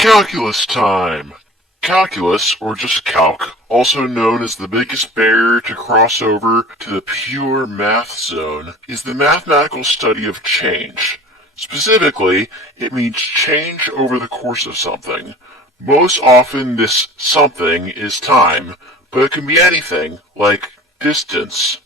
Calculus time! Calculus, or just calc, also known as the biggest barrier to cross over to the pure math zone, is the mathematical study of change. Specifically, it means change over the course of something. Most often this something is time, but it can be anything, like distance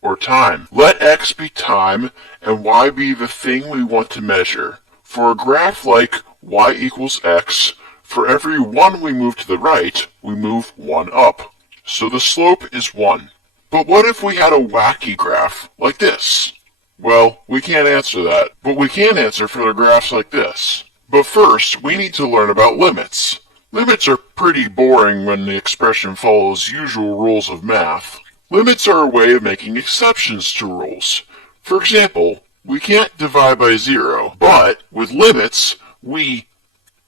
or time. Let x be time and y be the thing we want to measure. For a graph like y equals x, for every 1 we move to the right, we move 1 up. So the slope is 1. But what if we had a wacky graph, like this? Well, we can't answer that, but we can answer for the graphs like this. But first, we need to learn about limits. Limits are pretty boring when the expression follows usual rules of math. Limits are a way of making exceptions to rules. For example, we can't divide by 0, but with limits, we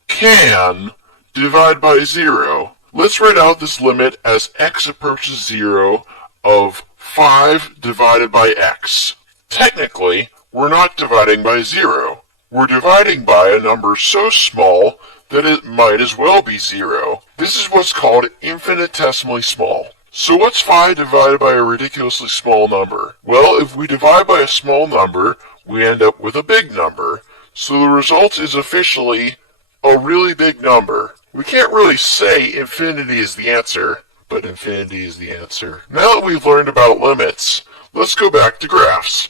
can divide by 0. Let's write out this limit as x approaches 0 of 5 divided by x. Technically, we're not dividing by 0. We're dividing by a number so small that it might as well be 0. This is what's called infinitesimally small. So what's 5 divided by a ridiculously small number? Well, if we divide by a small number, we end up with a big number. So the result is officially a really big number. We can't really say infinity is the answer, but infinity is the answer. Now that we've learned about limits, let's go back to graphs.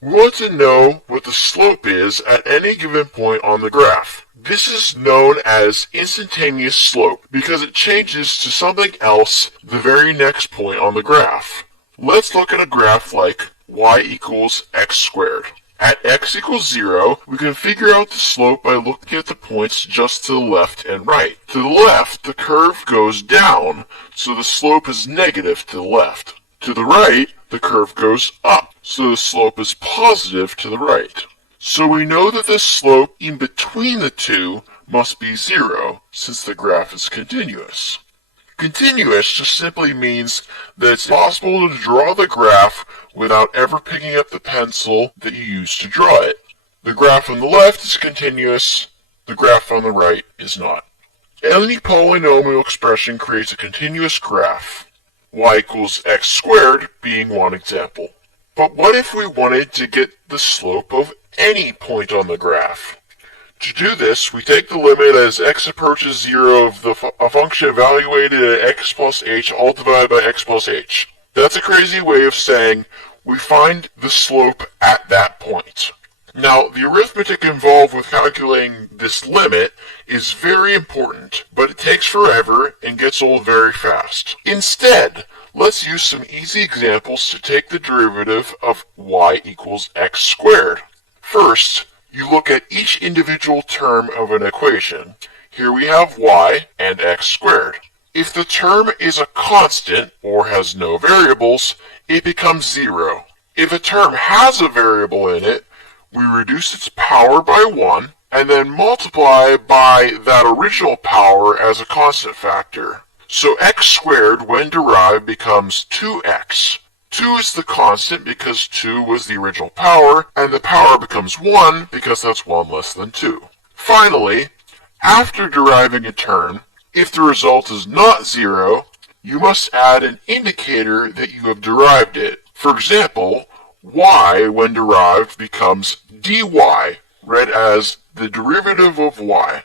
We want to know what the slope is at any given point on the graph. This is known as instantaneous slope because it changes to something else the very next point on the graph. Let's look at a graph like y equals x squared. At x equals 0, we can figure out the slope by looking at the points just to the left and right. To the left, the curve goes down, so the slope is negative to the left. To the right, the curve goes up, so the slope is positive to the right. So we know that the slope in between the two must be 0, since the graph is continuous. Continuous just simply means that it's possible to draw the graph without ever picking up the pencil that you used to draw it. The graph on the left is continuous, the graph on the right is not. Any polynomial expression creates a continuous graph, y equals x squared being one example. But what if we wanted to get the slope of any point on the graph? To do this, we take the limit as x approaches 0 of a function evaluated at x plus h all divided by x plus h. That's a crazy way of saying we find the slope at that point. Now, the arithmetic involved with calculating this limit is very important, but it takes forever and gets old very fast. Instead, let's use some easy examples to take the derivative of y equals x squared. First, you look at each individual term of an equation. Here we have y and x squared. If the term is a constant, or has no variables, it becomes 0. If a term has a variable in it, we reduce its power by 1, and then multiply by that original power as a constant factor. So x squared, when derived, becomes 2x. 2 is the constant because 2 was the original power, and the power becomes 1 because that's 1 less than 2. Finally, after deriving a term, if the result is not 0, you must add an indicator that you have derived it. For example, y, when derived, becomes dy, read as the derivative of y.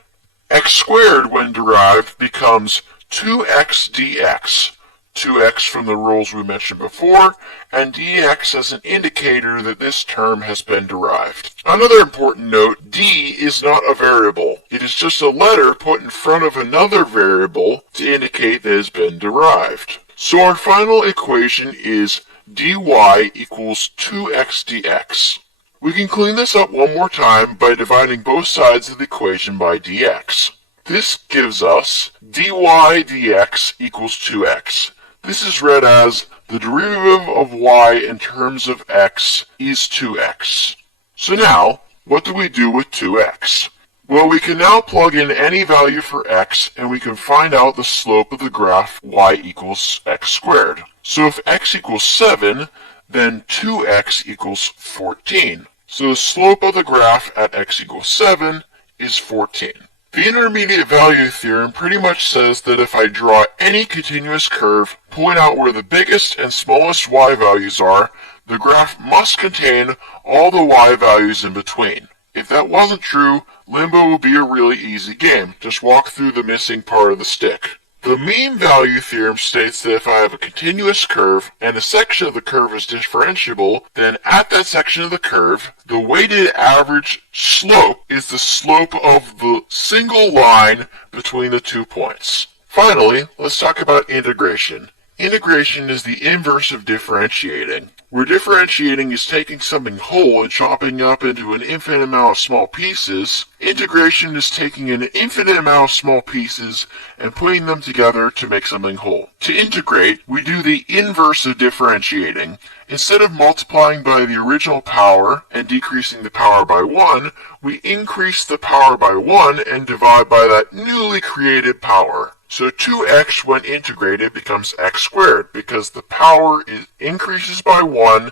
X squared, when derived, becomes 2x dx. 2x from the rules we mentioned before, and dx as an indicator that this term has been derived. Another important note, d is not a variable. It is just a letter put in front of another variable to indicate that it has been derived. So our final equation is dy equals 2x dx. We can clean this up one more time by dividing both sides of the equation by dx. This gives us dy dx equals 2x. This is read as the derivative of y in terms of x is 2x. So now, what do we do with 2x? Well, we can now plug in any value for x, and we can find out the slope of the graph y equals x squared. So if x equals 7, then 2x equals 14. So the slope of the graph at x equals 7 is 14. The intermediate value theorem pretty much says that if I draw any continuous curve, point out where the biggest and smallest y values are, the graph must contain all the y values in between. If that wasn't true, limbo would be a really easy game. Just walk through the missing part of the stick. The mean value theorem states that if I have a continuous curve and a section of the curve is differentiable, then at that section of the curve, the weighted average slope is the slope of the single line between the 2 points. Finally, let's talk about integration. Integration is the inverse of differentiating. Where differentiating is taking something whole and chopping it up into an infinite amount of small pieces, integration is taking an infinite amount of small pieces and putting them together to make something whole. To integrate, we do the inverse of differentiating. Instead of multiplying by the original power and decreasing the power by 1, we increase the power by 1 and divide by that newly created power. So 2x when integrated becomes x squared because the power increases by 1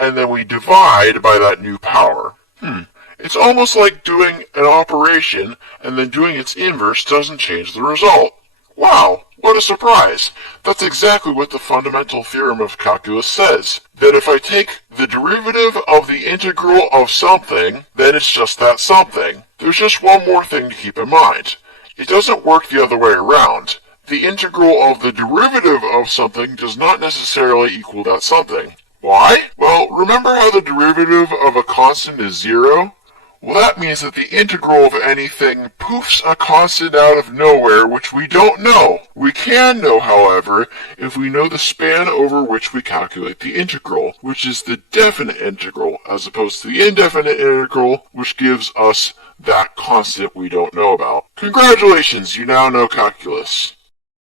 and then we divide by that new power. It's almost like doing an operation and then doing its inverse doesn't change the result. Wow, what a surprise! That's exactly what the fundamental theorem of calculus says. That if I take the derivative of the integral of something, then it's just that something. There's just one more thing to keep in mind. It doesn't work the other way around. The integral of the derivative of something does not necessarily equal that something. Why? Well, remember how the derivative of a constant is 0? Well, that means that the integral of anything poofs a constant out of nowhere which we don't know. We can know, however, if we know the span over which we calculate the integral, which is the definite integral, as opposed to the indefinite integral, which gives us that constant we don't know about. Congratulations, you now know calculus.